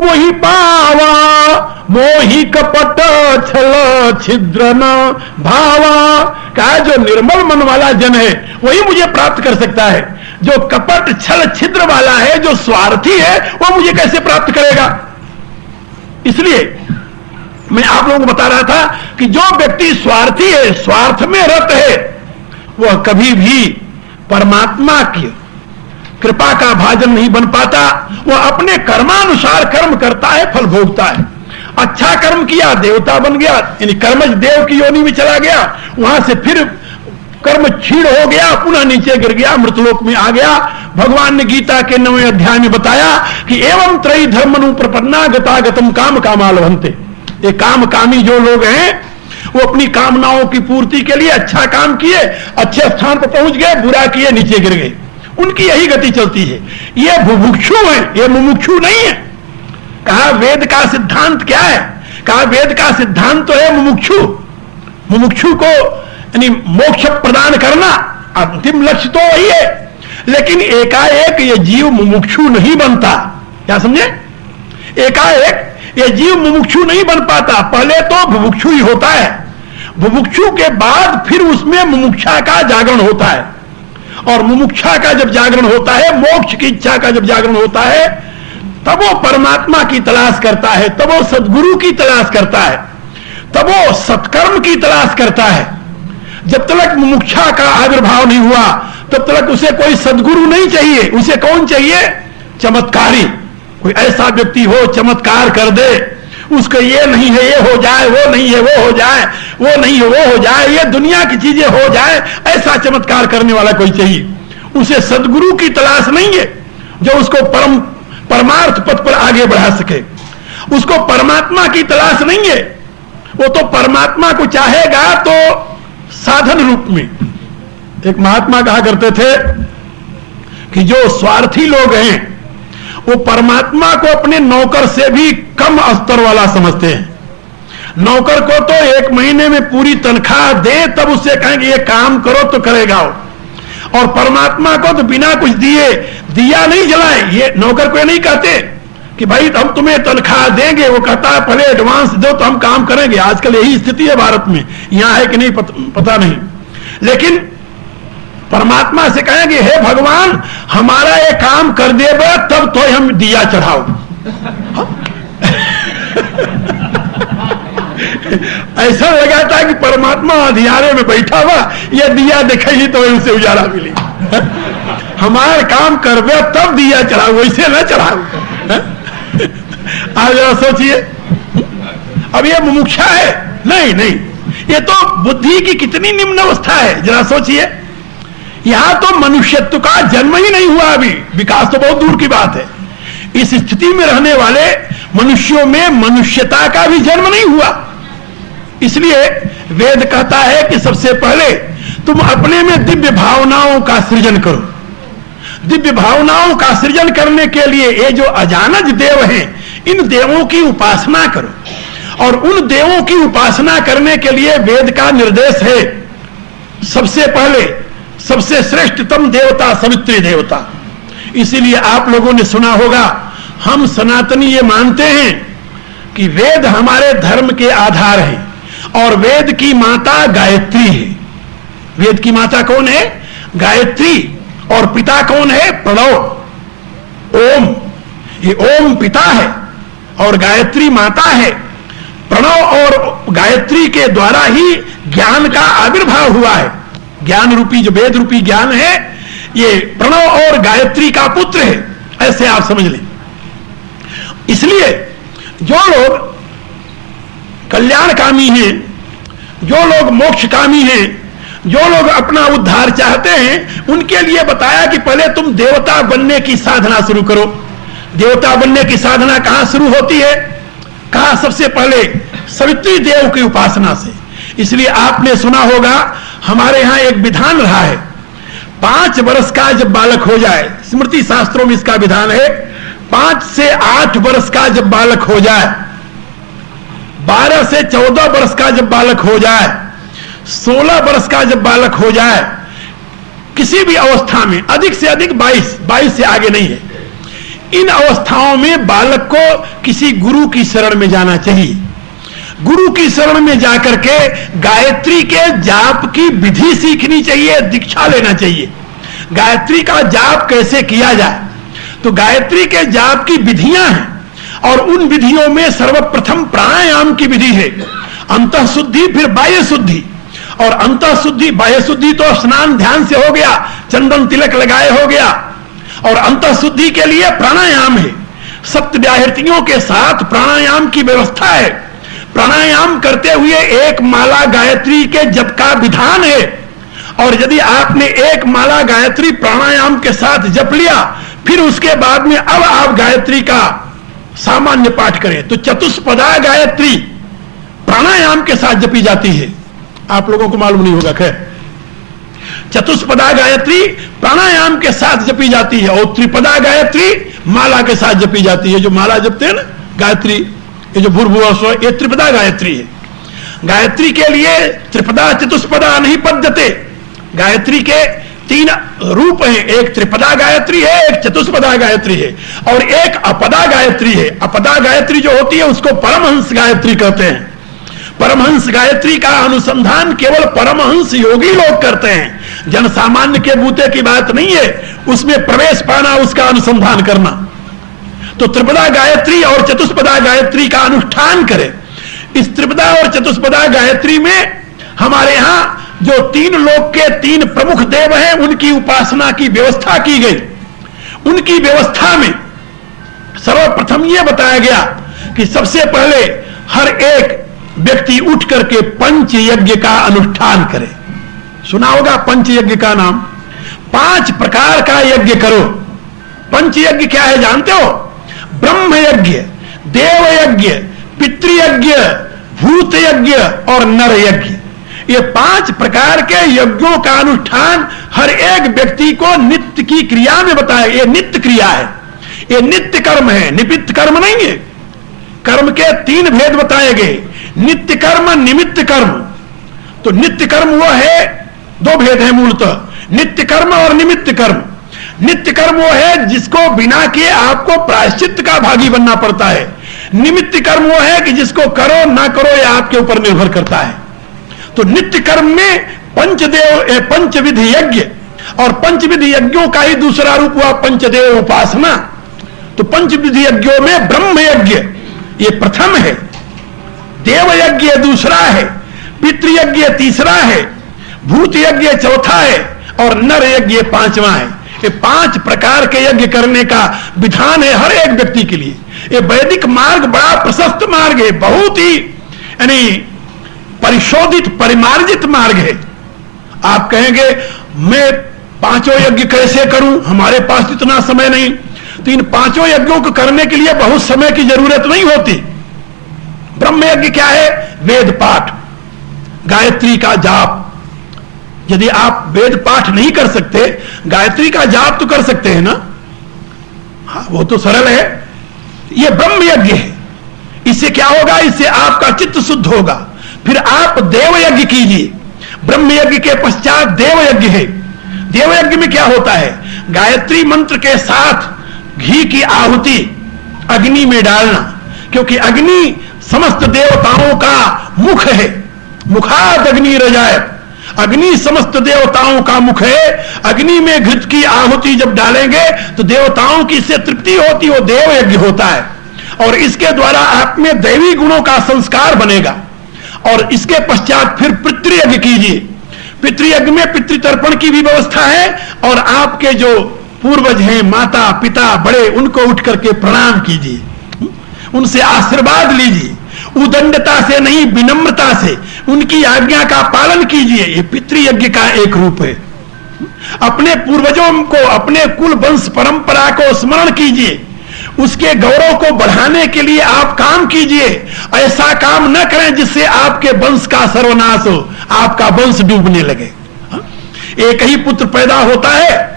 मोहि पावा, मोहि कपट छल छिद्र न भावा। कहा जो निर्मल मन वाला जन है वही मुझे प्राप्त कर सकता है, जो कपट छल छिद्र वाला है, जो स्वार्थी है, वो मुझे कैसे प्राप्त करेगा। इसलिए मैं आप लोगों को बता रहा था कि जो व्यक्ति स्वार्थी है, स्वार्थ में रत है, वह कभी भी परमात्मा की कृपा का भाजन नहीं बन पाता। वह अपने कर्मानुसार कर्म करता है, फल भोगता है। अच्छा कर्म किया, देवता बन गया, यानी कर्मज देव की योनि में चला गया, वहां से फिर कर्म क्षीण हो गया, पुनः नीचे गिर गया, मृतलोक में आ गया। भगवान ने गीता के 9वें अध्याय में बताया कि एवं त्रयी धर्मनु प्रपन्ना गतागतम काम कामालभन्ते। ये काम कामी जो लोग हैं वो अपनी कामनाओं की पूर्ति के लिए अच्छा काम किए, अच्छे स्थान पर पहुंच गए, बुरा किए, नीचे गिर गए। उनकी यही गति चलती है। ये बुभुक्षु है, ये मुमुक्षु नहीं है। कहा वेद का सिद्धांत क्या है? कहा वेद का सिद्धांत तो है मुमुक्षु। मुमुक्षु को यानी मोक्ष प्रदान करना अंतिम लक्ष्य तो वही है, लेकिन एकाएक ये जीव मुमुक्षु नहीं बनता। क्या समझे? एकाएक ये जीव मुमुक्षु नहीं बन पाता। पहले तो बुभुक्षु ही होता है, बुभुक्षु के बाद फिर उसमें मुमुक्षा का जागरण होता है, और मुमुक्षा का जब जागरण होता है, मोक्ष की इच्छा का जब जागरण होता है, तब वो परमात्मा की तलाश करता है, तब वो सद्गुरु की तलाश करता है, तब वो सत्कर्म की तलाश करता है। जब तक मुमुक्षा का आविर्भाव नहीं हुआ तब तक उसे कोई सद्गुरु नहीं चाहिए। उसे कौन चाहिए? चमत्कारी। कोई ऐसा व्यक्ति हो चमत्कार कर दे, उसको ये नहीं है ये हो जाए, वो नहीं है वो हो जाए, वो नहीं है वो हो जाए, ये दुनिया की चीजें हो जाए, ऐसा चमत्कार करने वाला कोई चाहिए। उसे सद्गुरु की तलाश नहीं है जो उसको परमार्थ पथ पर आगे बढ़ा सके। उसको परमात्मा की तलाश नहीं है। वो तो परमात्मा को चाहेगा तो साधन रूप में। एक महात्मा कहा करते थे कि जो स्वार्थी लोग हैं वो परमात्मा को अपने नौकर से भी कम स्तर वाला समझते हैं। नौकर को तो 1 महीने में पूरी तनख्वाह दे तब उससे कहेंगे ये काम करो तो करेगा वो, और परमात्मा को तो बिना कुछ दिए दिया नहीं जलाए। ये नौकर को ये नहीं कहते कि भाई हम तुम्हें तनख्वाह देंगे, वो कहता है पहले एडवांस दो तो हम काम करेंगे। आजकल यही स्थिति है भारत में, यहां है कि नहीं पता नहीं, लेकिन परमात्मा से कहेंगे हे भगवान हमारा ये काम कर देगा तब तो हम दिया चढ़ाओ। ऐसा लगाता है कि परमात्मा अंधियारे में बैठा हुआ, ये दिया दिखाई तो उसे उजाला मिली। हमारा काम कर दे तब दिया चढ़ाओ, वैसे न चढ़ाओ। आज जरा सोचिए, अब ये मुमुक्षा है? नहीं नहीं, ये तो बुद्धि की कितनी निम्न अवस्था है। जरा सोचिए, यहां तो मनुष्यत्व का जन्म ही नहीं हुआ, अभी विकास तो बहुत दूर की बात है। इस स्थिति में रहने वाले मनुष्यों में मनुष्यता का भी जन्म नहीं हुआ। इसलिए वेद कहता है कि सबसे पहले तुम अपने में दिव्य भावनाओं का सृजन करो। दिव्य भावनाओं का सृजन करने के लिए ये जो अजानज देव हैं, इन देवों की उपासना करो, और उन देवों की उपासना करने के लिए वेद का निर्देश है सबसे पहले सबसे श्रेष्ठतम देवता सवित्री देवता। इसीलिए आप लोगों ने सुना होगा, हम सनातनी ये मानते हैं कि वेद हमारे धर्म के आधार है, और वेद की माता गायत्री है। वेद की माता कौन है? गायत्री। और पिता कौन है? प्रणव, ओम। ये ओम पिता है और गायत्री माता है। प्रणव और गायत्री के द्वारा ही ज्ञान का आविर्भाव हुआ है। ज्ञान रूपी जो वेद रूपी ज्ञान है, ये प्रणव और गायत्री का पुत्र है, ऐसे आप समझ लें। इसलिए जो लोग कल्याणकामी हैं, जो लोग मोक्षकामी हैं, जो लोग अपना उद्धार चाहते हैं, उनके लिए बताया कि पहले तुम देवता बनने की साधना शुरू करो। देवता बनने की साधना कहां शुरू होती है? कहा सबसे पहले सवित्री देव की उपासना से। इसलिए आपने सुना होगा, हमारे यहां एक विधान रहा है, 5 वर्ष का जब बालक हो जाए, स्मृति शास्त्रों में इसका विधान है, 5 से 8 वर्ष का जब बालक हो जाए, 12 से 14 वर्ष का जब बालक हो जाए, 16 वर्ष का जब बालक हो जाए, किसी भी अवस्था में अधिक से अधिक 22 से आगे नहीं है, इन अवस्थाओं में बालक को किसी गुरु की शरण में जाना चाहिए। गुरु की शरण में जाकर के गायत्री के जाप की विधि सीखनी चाहिए, दीक्षा लेना चाहिए। गायत्री का जाप कैसे किया जाए, तो गायत्री के जाप की विधियां हैं, और उन विधियों में सर्वप्रथम प्राणायाम की विधि है। अंतः शुद्धि, फिर बाह्य शुद्धि। और अंतः शुद्धि, बाह्य शुद्धि तो स्नान ध्यान से हो गया, चंदन तिलक लगाए हो गया, और अंतः शुद्धि के लिए प्राणायाम है। सप्तव्याहृतियों के साथ प्राणायाम की व्यवस्था है। प्राणायाम करते हुए एक माला गायत्री के जप का विधान है, और यदि आपने एक माला गायत्री प्राणायाम के साथ जप लिया, फिर उसके बाद में अब आप गायत्री का सामान्य पाठ करें, तो चतुष्पदा गायत्री प्राणायाम के साथ जपी जाती है। आप लोगों को मालूम नहीं होगा, खैर चतुष्पदा गायत्री प्राणायाम के साथ जपी जाती है, और त्रिपदा गायत्री माला के साथ जपी जाती है। जो माला जपते हैं ना गायत्री, ये जो भूर्भुवः स्वः, ये त्रिपदा गायत्री है। गायत्री के लिए त्रिपदा चतुष्पदा नहीं पद्यते। गायत्री के 3 रूप हैं, एक त्रिपदा गायत्री है, एक चतुष्पदा गायत्री है, और एक अपदा गायत्री है। अपदा गायत्री जो होती है उसको परमहंस गायत्री कहते हैं। परमहंस गायत्री का अनुसंधान केवल परमहंस योगी लोग करते हैं, जन सामान्य के बूते की बात नहीं है उसमें प्रवेश पाना, उसका अनुसंधान करना। तो त्रिपदा गायत्री और चतुष्पदा गायत्री का अनुष्ठान करें। इस त्रिपदा और चतुष्पदा गायत्री में हमारे यहां जो 3 लोक के 3 प्रमुख देव हैं, उनकी उपासना की व्यवस्था की गई। उनकी व्यवस्था में सर्वप्रथम यह बताया गया कि सबसे पहले हर एक व्यक्ति उठ करके पंच यज्ञ का अनुष्ठान करे। सुना होगा पंच यज्ञ का नाम। 5 प्रकार का यज्ञ करो। पंच यज्ञ क्या है जानते हो? ब्रह्म यज्ञ, देव यज्ञ, पितृयज्ञ, भूत यज्ञ और नर यज्ञ। ये 5 प्रकार के यज्ञों का अनुष्ठान हर एक व्यक्ति को नित्य की क्रिया में बताया। ये नित्य क्रिया है, ये नित्य कर्म है, निमित्त कर्म नहीं है। कर्म के 3 भेद बताए गए, नित्य कर्म, निमित्त कर्म। तो नित्य कर्म वो है, 2 भेद है मूलतः, नित्य कर्म और निमित्त कर्म। नित्य कर्म वो है जिसको बिना किए आपको प्रायश्चित्त का भागी बनना पड़ता है। निमित्त कर्म वो है कि जिसको करो ना करो ये आपके ऊपर निर्भर करता है। तो नित्य कर्म में पंचविधि यज्ञ, और पंचविधि यज्ञों का ही दूसरा रूप हुआ पंचदेव उपासना। तो पंचविधि यज्ञों में ब्रह्म यज्ञ ये प्रथम है, देव यज्ञ दूसरा है, पितृयज्ञ तीसरा है, भूत यज्ञ चौथा है, और नर यज्ञ 5वां है। ये 5 प्रकार के यज्ञ करने का विधान है हर एक व्यक्ति के लिए। ये वैदिक मार्ग बड़ा प्रशस्त मार्ग है, बहुत ही यानी परिशोधित परिमार्जित मार्ग है। आप कहेंगे मैं 5 यज्ञ कैसे करूं, हमारे पास इतना समय नहीं। तो इन 5 यज्ञों को करने के लिए बहुत समय की जरूरत नहीं होती। ब्रह्म यज्ञ क्या है? वेद पाठ, गायत्री का जाप। यदि आप वेद पाठ नहीं कर सकते, गायत्री का जाप तो कर सकते हैं ना, हाँ वो तो सरल है। ये ब्रह्म यज्ञ है। इससे क्या होगा? इससे आपका चित्त शुद्ध होगा। फिर आप देव यज्ञ कीजिए। ब्रह्म यज्ञ के पश्चात देव यज्ञ है। देव यज्ञ में क्या होता है? गायत्री मंत्र के साथ घी की आहुति अग्नि में डालना, क्योंकि अग्नि समस्त देवताओं का मुख है। मुखाद अग्नि रजायत, अग्नि समस्त देवताओं का मुख है। अग्नि में घृत की आहुति जब डालेंगे तो देवताओं की इससे तृप्ति होती, वो देव यज्ञ होता है। और इसके द्वारा आप में दैवी गुणों का संस्कार बनेगा। और इसके पश्चात फिर पितृयज्ञ कीजिए। पितृयज्ञ में पितृतर्पण की भी व्यवस्था है, और आपके जो पूर्वज हैं, माता पिता बड़े, उनको उठ करके प्रणाम कीजिए, उनसे आशीर्वाद लीजिए। उदंडता से नहीं, विनम्रता से उनकी आज्ञा का पालन कीजिए। ये पितृयज्ञ का एक रूप है। अपने पूर्वजों को, अपने कुल वंश परंपरा को स्मरण कीजिए, उसके गौरव को बढ़ाने के लिए आप काम कीजिए। ऐसा काम न करें जिससे आपके वंश का सर्वनाश हो, आपका वंश डूबने लगे। एक ही पुत्र पैदा होता है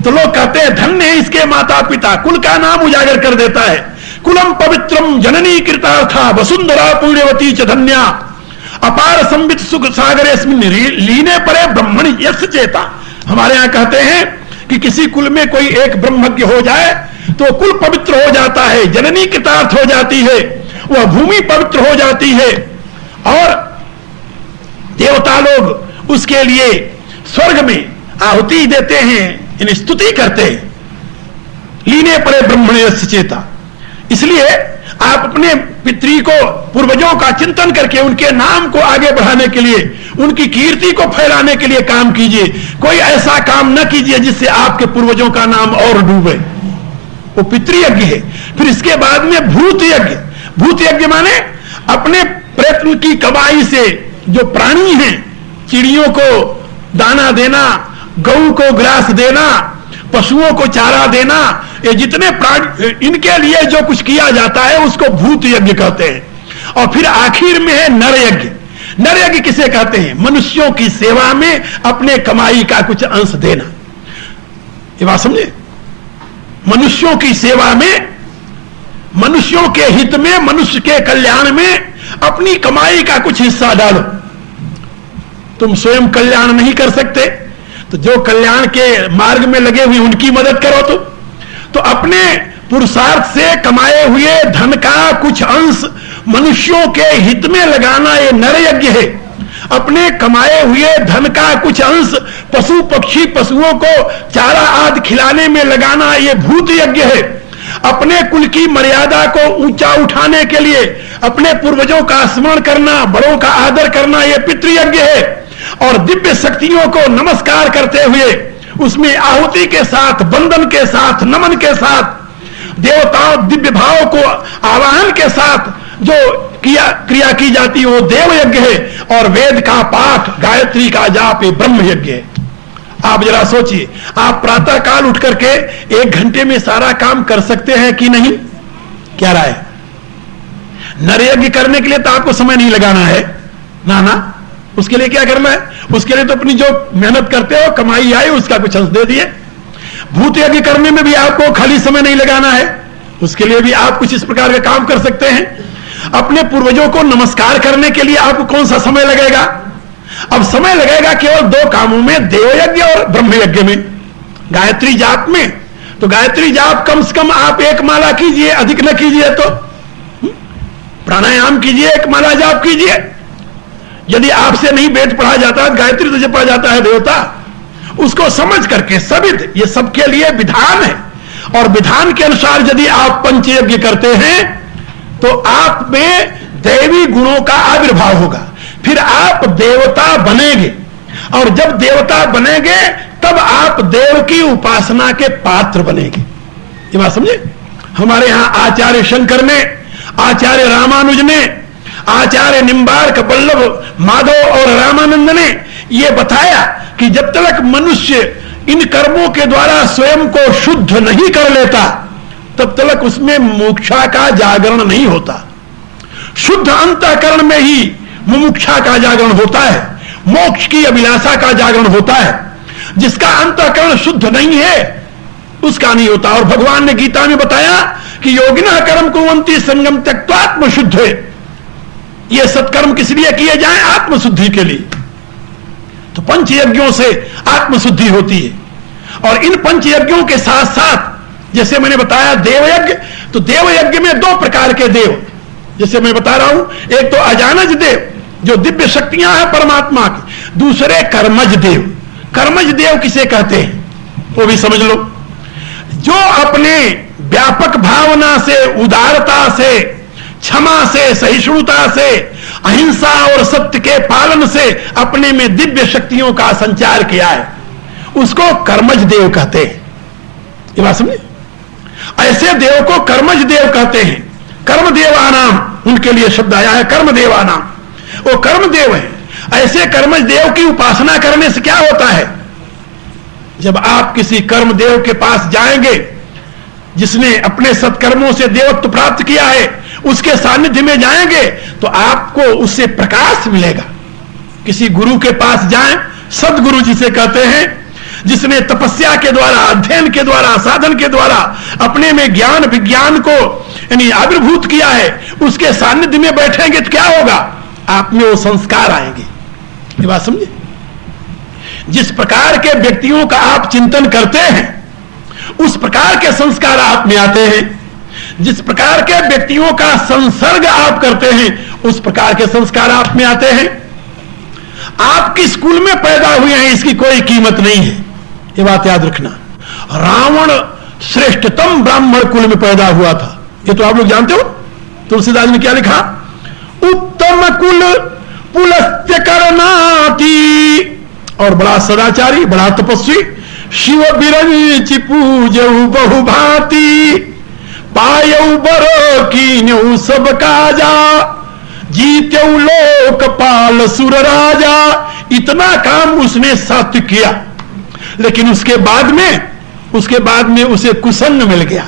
तो लोग कहते हैं धन्य है इसके माता पिता, कुल का नाम उजागर कर देता है। कुलम पवित्रम जननी कृतार्था वसुंधरा पुण्यवती च धन्या अपार संबित सुख सागरे लीने परे ब्रह्मणि यस्य चेता। हमारे यहां कहते हैं कि किसी कुल में कोई एक ब्रह्मज्ञ हो जाए तो कुल पवित्र हो जाता है, जननी कृतार्थ हो जाती है, वह भूमि पवित्र हो जाती है और देवता लोग उसके लिए स्वर्ग में आहुति देते हैं, इन स्तुति करते हैं। लीने परे ब्रह्मण्य चेता। इसलिए आप अपने पितरी को, पूर्वजों का चिंतन करके उनके नाम को आगे बढ़ाने के लिए, उनकी कीर्ति को फैलाने के लिए काम कीजिए। कोई ऐसा काम न कीजिए जिससे आपके पूर्वजों का नाम और डूबे। वो पितृयज्ञ है। फिर इसके बाद में भूत यज्ञ। भूत यज्ञ माने अपने प्रयत्न की कमाई से जो प्राणी हैं, चिड़ियों को दाना देना, गऊ को ग्रास देना, पशुओं को चारा देना, ये जितने प्राणी, इनके लिए जो कुछ किया जाता है उसको भूत यज्ञ कहते हैं। और फिर आखिर में है नर यज्ञ। नर यज्ञ किसे कहते हैं? मनुष्यों की सेवा में अपने कमाई का कुछ अंश देना। ये बात समझे? मनुष्यों की सेवा में, मनुष्यों के हित में, मनुष्य के कल्याण में अपनी कमाई का कुछ हिस्सा डालो। तुम स्वयं कल्याण नहीं कर सकते तो जो कल्याण के मार्ग में लगे हुए उनकी मदद करो। तो अपने पुरुषार्थ से कमाए हुए धन का कुछ अंश मनुष्यों के हित में लगाना, ये नर यज्ञ है। अपने कमाए हुए धन का कुछ अंश पशु पक्षी, पशुओं को चारा आदि खिलाने में लगाना, ये भूत यज्ञ है। अपने कुल की मर्यादा को ऊंचा उठाने के लिए अपने पूर्वजों का स्मरण करना, बड़ों का आदर करना, यह पितृयज्ञ है। और दिव्य शक्तियों को नमस्कार करते हुए उसमें आहुति के साथ, बंधन के साथ, नमन के साथ, देवताओं दिव्य भाव को आवाहन के साथ जो क्रिया की जाती है वो देव यज्ञ है। और वेद का पाठ, गायत्री का जाप ये ब्रह्म यज्ञ है। आप जरा सोचिए, आप प्रातः काल उठ करके 1 घंटे में सारा काम कर सकते हैं कि नहीं? क्या राय? नर यज्ञ करने के लिए तो आपको समय नहीं लगाना है ना। उसके लिए क्या करना है? उसके लिए तो अपनी जो मेहनत करते हो, कमाई आई, उसका कुछ अंश दे दिए। भूत यज्ञ करने में भी आपको खाली समय नहीं लगाना है, उसके लिए भी आप कुछ इस प्रकार का काम कर सकते हैं। अपने पूर्वजों को नमस्कार करने के लिए आपको कौन सा समय लगेगा? अब समय लगेगा केवल 2 कामों में, देव यज्ञ और ब्रह्म यज्ञ में। गायत्री जाप में तो गायत्री जाप कम से कम आप 1 माला कीजिए, अधिक न कीजिए तो प्राणायाम कीजिए, 1 माला जाप कीजिए। यदि आपसे नहीं वेद पढ़ा जाता, गायत्री तो जपा जाता है देवता, उसको समझ करके सभी, ये सबके लिए विधान है। और विधान के अनुसार यदि आप पंचयज्ञ करते हैं तो आप में दैवी गुणों का आविर्भाव होगा। फिर आप देवता बनेंगे और जब देवता बनेंगे तब आप देव की उपासना के पात्र बनेंगे। ये बात समझे? हमारे यहां आचार्य शंकर ने, आचार्य रामानुज ने, आचार्य निम्बार्क, वल्लभ, माधव और रामानंद ने यह बताया कि जब तक मनुष्य इन कर्मों के द्वारा स्वयं को शुद्ध नहीं कर लेता तब तक उसमें मोक्षा का जागरण नहीं होता। शुद्ध अंतःकरण में ही मुमुक्षा का जागरण होता है, मोक्ष की अभिलाषा का जागरण होता है। जिसका अंतःकरण शुद्ध नहीं है उसका नहीं होता। और भगवान ने गीता में बताया कि योगिनः कर्म कुर्वन्ति संगम त्यक्त्वा आत्मशुद्ध है। ये सत्कर्म किस लिए किए जाएं? आत्मशुद्धि के लिए। तो पंच यज्ञों से आत्मशुद्धि होती है। और इन पंच यज्ञों के साथ साथ जैसे मैंने बताया देवयज्ञ, तो देवयज्ञ में 2 प्रकार के देव, जैसे मैं बता रहा हूं, एक तो अजानज देव जो दिव्य शक्तियां हैं परमात्मा की, दूसरे कर्मज देव। कर्मज देव किसे कहते हैं वो भी समझ लो। जो अपने व्यापक भावना से, उदारता से, क्षमा से, सहिष्णुता से, अहिंसा और सत्य के पालन से अपने में दिव्य शक्तियों का संचार किया है, उसको कर्मज देव कहते हैं। ये बात समझे? ऐसे देव को कर्मज देव कहते हैं। कर्मदेवानाम उनके लिए शब्द आया है, कर्मदेवानाम, वो कर्मदेव है। ऐसे कर्मज देव की उपासना करने से क्या होता है? जब आप किसी कर्मदेव के पास जाएंगे जिसने अपने सत्कर्मों से देवत्व प्राप्त किया है, उसके सानिध्य में जाएंगे तो आपको उससे प्रकाश मिलेगा। किसी गुरु के पास जाएं, सदगुरु जिसे कहते हैं, जिसने तपस्या के द्वारा, अध्ययन के द्वारा, साधन के द्वारा अपने में ज्ञान विज्ञान को यानी आविर्भूत किया है, उसके सानिध्य में बैठेंगे तो क्या होगा? आप में वो संस्कार आएंगे। ये बात समझे? जिस प्रकार के व्यक्तियों का आप चिंतन करते हैं उस प्रकार के संस्कार आप में आते हैं, जिस प्रकार के व्यक्तियों का संसर्ग आप करते हैं उस प्रकार के संस्कार आप में आते हैं। आप किस कुल में पैदा हुए हैं इसकी कोई कीमत नहीं है, ये बात याद रखना। रावण श्रेष्ठतम ब्राह्मण कुल में पैदा हुआ था, ये तो आप लोग जानते हो। तुलसीदास ने क्या लिखा? उत्तम कुल पुलस्त्य करनाति, और बड़ा सदाचारी, बड़ा तपस्वी, शिव बिरंचि पूजऊ बहुभांति, पायऊ बरो कीन्यऊ सब काजा, जीत्यऊ लोकपाल सुर राजा। इतना काम उसने सत्य किया, लेकिन उसके बाद में उसे कुसंग मिल गया।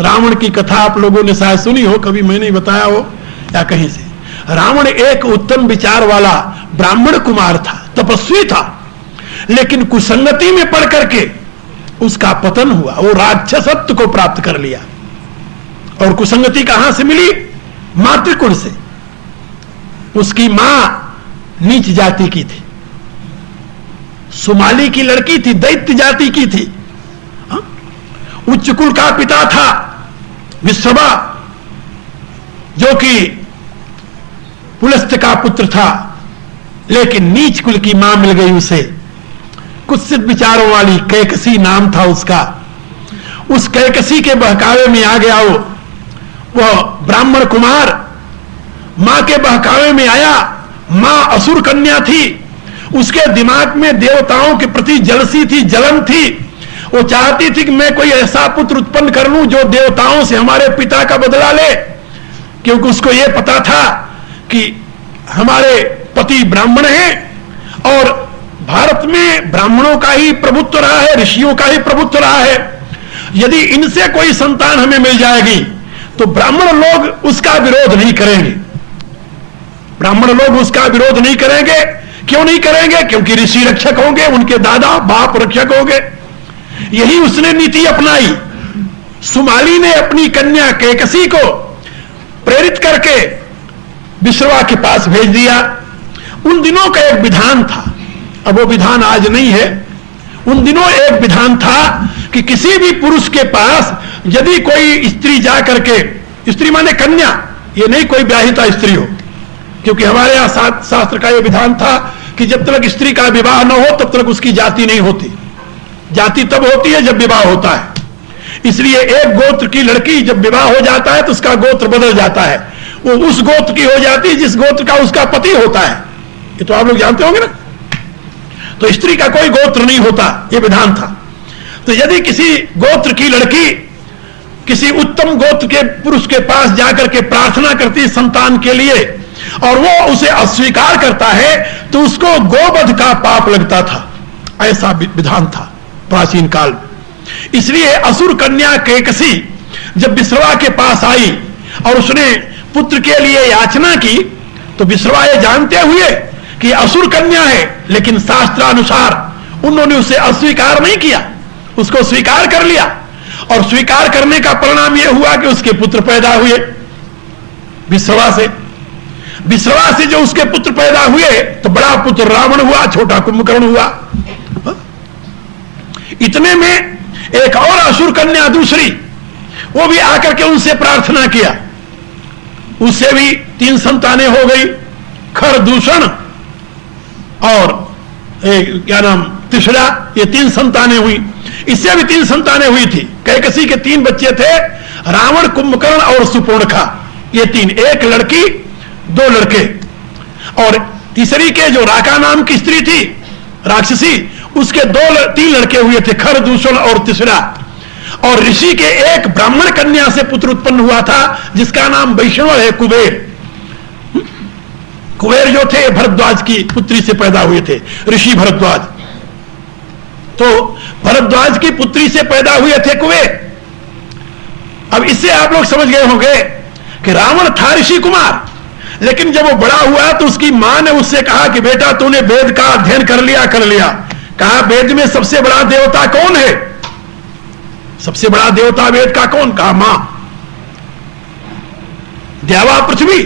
रावण की कथा आप लोगों ने शायद सुनी हो, कभी मैंने बताया हो या कहीं से। रावण एक उत्तम विचार वाला ब्राह्मण कुमार था, तपस्वी था, लेकिन कुसंगति में पड़ करके उसका पतन हुआ, वो राक्षसत्व को प्राप्त कर लिया। और कुसंगति कहां से मिली? मातृकुल से। उसकी मां नीच जाति की थी, सुमाली की लड़की थी, दैत्य जाति की थी। उच्च कुल का पिता था विश्रवा, जो कि पुलस्त्य का पुत्र था, लेकिन नीच कुल की मां मिल गई उसे। कुत्सित विचारों वाली कैकसी नाम था उसका। उस कैकसी के बहकावे में आ गया वह ब्राह्मण कुमार, मां के बहकावे में आया। मां असुर कन्या थी, उसके दिमाग में देवताओं के प्रति जलसी थी, जलन थी। वो चाहती थी कि मैं कोई ऐसा पुत्र उत्पन्न कर लूं जो देवताओं से हमारे पिता का बदला ले, क्योंकि उसको यह पता था कि हमारे पति ब्राह्मण हैं और भारत में ब्राह्मणों का ही प्रभुत्व रहा है, ऋषियों का ही प्रभुत्व रहा है। यदि इनसे कोई संतान हमें मिल जाएगी तो ब्राह्मण लोग उसका विरोध नहीं करेंगे। ब्राह्मण लोग उसका विरोध नहीं करेंगे। क्यों नहीं करेंगे? क्योंकि ऋषि रक्षक होंगे, उनके दादा बाप रक्षक होंगे। यही उसने नीति अपनाई। सुमाली ने अपनी कन्या कैकसी को प्रेरित करके विश्रवा के पास भेज दिया। उन दिनों का एक विधान था, अब वो विधान आज नहीं है। उन दिनों एक विधान था कि किसी भी पुरुष के पास यदि कोई स्त्री जा करके, स्त्री माने कन्या, ये नहीं कोई ब्याहिता स्त्री हो, क्योंकि हमारे यहां शास्त्र का यह विधान था कि जब तक स्त्री का विवाह न हो तब तक उसकी जाति नहीं होती। जाति तब होती है जब विवाह होता है। इसलिए एक गोत्र की लड़की जब विवाह हो जाता है तो उसका गोत्र बदल जाता है, वो उस गोत्र की हो जाती है जिस गोत्र का उसका पति होता है। ये तो आप लोग जानते होंगे ना। तो स्त्री का कोई गोत्र नहीं होता, ये विधान था। तो यदि किसी गोत्र की लड़की किसी उत्तम गोत्र के पुरुष के पास जाकर के प्रार्थना करती संतान के लिए और वो उसे अस्वीकार करता है तो उसको गोवध का पाप लगता था। ऐसा विधान था प्राचीन काल में। इसलिए असुर कन्या कैकसी जब विश्रवा के पास आई और उसने पुत्र के लिए याचना की तो विश्रवा ये जानते हुए कि असुर कन्या है, लेकिन शास्त्रानुसार उन्होंने उसे अस्वीकार नहीं किया, उसको स्वीकार कर लिया। और स्वीकार करने का परिणाम यह हुआ कि उसके पुत्र पैदा हुए विश्रवा से। विश्रवा से जो उसके पुत्र पैदा हुए तो बड़ा पुत्र रावण हुआ, छोटा कुंभकर्ण हुआ। इतने में एक और असुर कन्या दूसरी, वो भी आकर के उनसे प्रार्थना किया। उससे भी 3 संतानें हो गई, खरदूषण और क्या नाम तिसरा, ये 3 संतानें हुई। इससे भी 3 संतानें हुई थी। कैकसी के 3 बच्चे थे, रावण, कुंभकर्ण और सुपर्णखा, ये 3, एक लड़की 2 लड़के। और तीसरी के जो राका नाम की स्त्री थी राक्षसी, उसके 3 लड़के हुए थे, खरदूषण और तिसरा। और ऋषि के एक ब्राह्मण कन्या से पुत्र उत्पन्न हुआ था जिसका नाम वैष्णव है, कुबेर। कुबेर जो थे भरद्वाज की पुत्री से पैदा हुए थे, ऋषि भरद्वाज। तो भरद्वाज की पुत्री से पैदा हुए थे कुबेर। अब इससे आप लोग समझ गए होंगे कि रावण था ऋषि कुमार, लेकिन जब वो बड़ा हुआ तो उसकी मां ने उससे कहा कि बेटा तूने वेद का अध्ययन कर लिया। कहा वेद में सबसे बड़ा देवता कौन है? सबसे बड़ा देवता वेद का कौन? कहा मां। देवा पृथ्वी,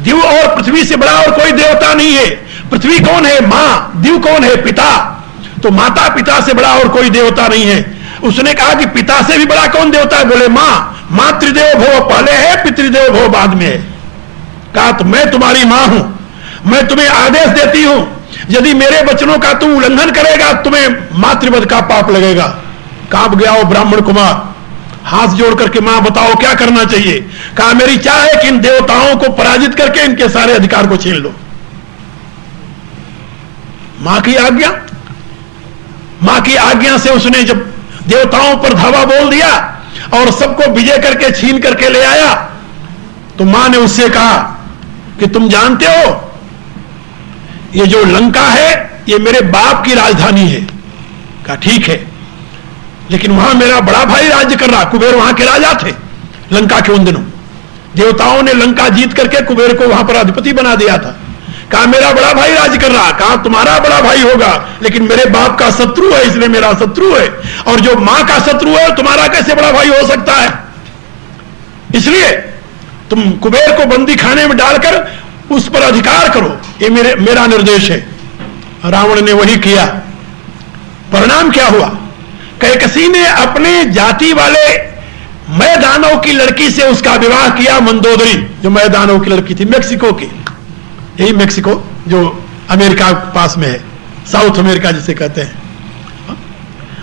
दिव और पृथ्वी से बड़ा और कोई देवता नहीं है। पृथ्वी कौन है? मां। दिव कौन है? पिता। तो माता पिता से बड़ा और कोई देवता नहीं है। उसने कहा कि पिता से भी बड़ा कौन देवता है? बोले मां। मातृदेव भव पहले है, पितृदेव भव बाद में है। कहा तो मैं तुम्हारी मां हूं, मैं तुम्हें आदेश देती हूं, यदि मेरे वचनों का तुम उल्लंघन करेगा तुम्हें मातृवध का पाप लगेगा। कांप गया वो ब्राह्मण कुमार, हाथ जोड़ करके मां बताओ क्या करना चाहिए? कहा मेरी चाह है कि इन देवताओं को पराजित करके इनके सारे अधिकार को छीन लो। मां की आज्ञा, मां की आज्ञा से उसने जब देवताओं पर धावा बोल दिया और सबको विजय करके छीन करके ले आया, तो मां ने उससे कहा कि तुम जानते हो ये जो लंका है ये मेरे बाप की राजधानी है। कहा ठीक है, लेकिन वहां मेरा बड़ा भाई राज्य कर रहा। कुबेर वहां के राजा थे लंका के उन दिनों। देवताओं ने लंका जीत करके कुबेर को वहां पर अधिपति बना दिया था। कहा मेरा बड़ा भाई राज्य कर रहा। कहा तुम्हारा बड़ा भाई होगा, लेकिन मेरे बाप का शत्रु है इसलिए मेरा शत्रु है, और जो मां का शत्रु है तुम्हारा कैसे बड़ा भाई हो सकता है? इसलिए तुम कुबेर को बंदी खाने में डालकर उस पर अधिकार करो, ये मेरा निर्देश है। रावण ने वही किया। परिणाम क्या हुआ? कैकसी ने अपने जाति वाले मैदानों की लड़की से उसका विवाह किया। मंदोदरी जो मैदानों की लड़की थी, मेक्सिको की, यही मेक्सिको जो अमेरिका पास में है, साउथ अमेरिका जिसे कहते हैं,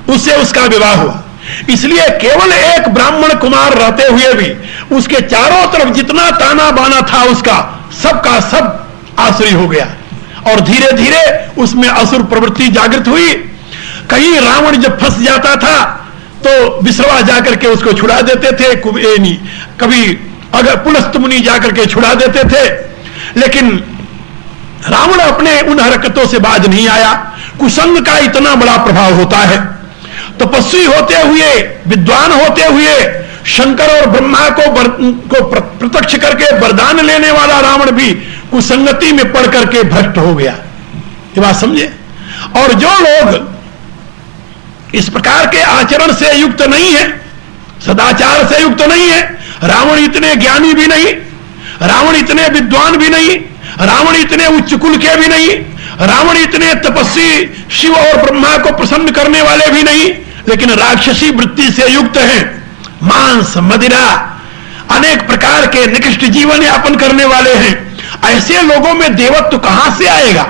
उससे उसका विवाह हुआ। इसलिए केवल एक ब्राह्मण कुमार रहते हुए भी उसके चारों तरफ जितना ताना बाना था उसका सबका सब आसुरी हो गया, और धीरे धीरे उसमें असुर प्रवृत्ति जागृत हुई। कहीं रावण जब फंस जाता था तो विश्रवा जाकर के उसको छुड़ा देते थे, कभी अगर पुलस्त मुनि जाकर के छुड़ा देते थे, लेकिन रावण अपने उन हरकतों से बाज नहीं आया। कुसंग का इतना बड़ा प्रभाव होता है। तपस्वी होते हुए, विद्वान होते हुए, शंकर और ब्रह्मा को प्रत्यक्ष करके वरदान लेने वाला रावण भी कुसंगति में पड़ करके भ्रष्ट हो गया। ये बात समझे? और जो लोग इस प्रकार के आचरण से युक्त नहीं है, सदाचार से युक्त नहीं है, रावण इतने ज्ञानी भी नहीं, रावण इतने विद्वान भी नहीं, रावण इतने उच्च कुल के भी नहीं, रावण इतने तपस्वी शिव और ब्रह्मा को प्रसन्न करने वाले भी नहीं, लेकिन राक्षसी वृत्ति से युक्त हैं, मांस मदिरा अनेक प्रकार के निकृष्ट जीवन यापन करने वाले हैं। ऐसे लोगों में देवत्व कहां से आएगा?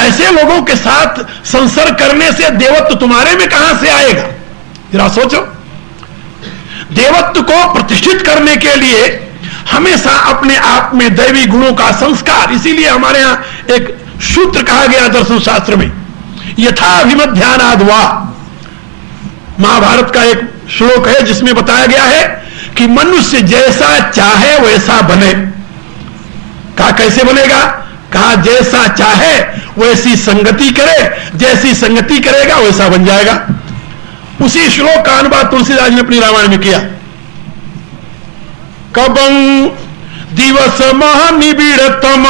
ऐसे लोगों के साथ संसर्ग करने से देवत्व तुम्हारे में कहां से आएगा? जरा सोचो। देवत्व को प्रतिष्ठित करने के लिए हमेशा अपने आप में दैवी गुणों का संस्कार, इसीलिए हमारे यहां एक सूत्र कहा गया दर्शन शास्त्र में, यथाभिमध्यानाद् वा। महाभारत का एक श्लोक है जिसमें बताया गया है कि मनुष्य जैसा चाहे वैसा बने। कहा कैसे बनेगा? कहा जैसा चाहे वैसी संगति करे, जैसी संगति करेगा वैसा बन जाएगा। उसी श्लोक का अनुवाद तुलसीदास ने अपनी रामायण में किया। कबं दिवस महानिबिड़तम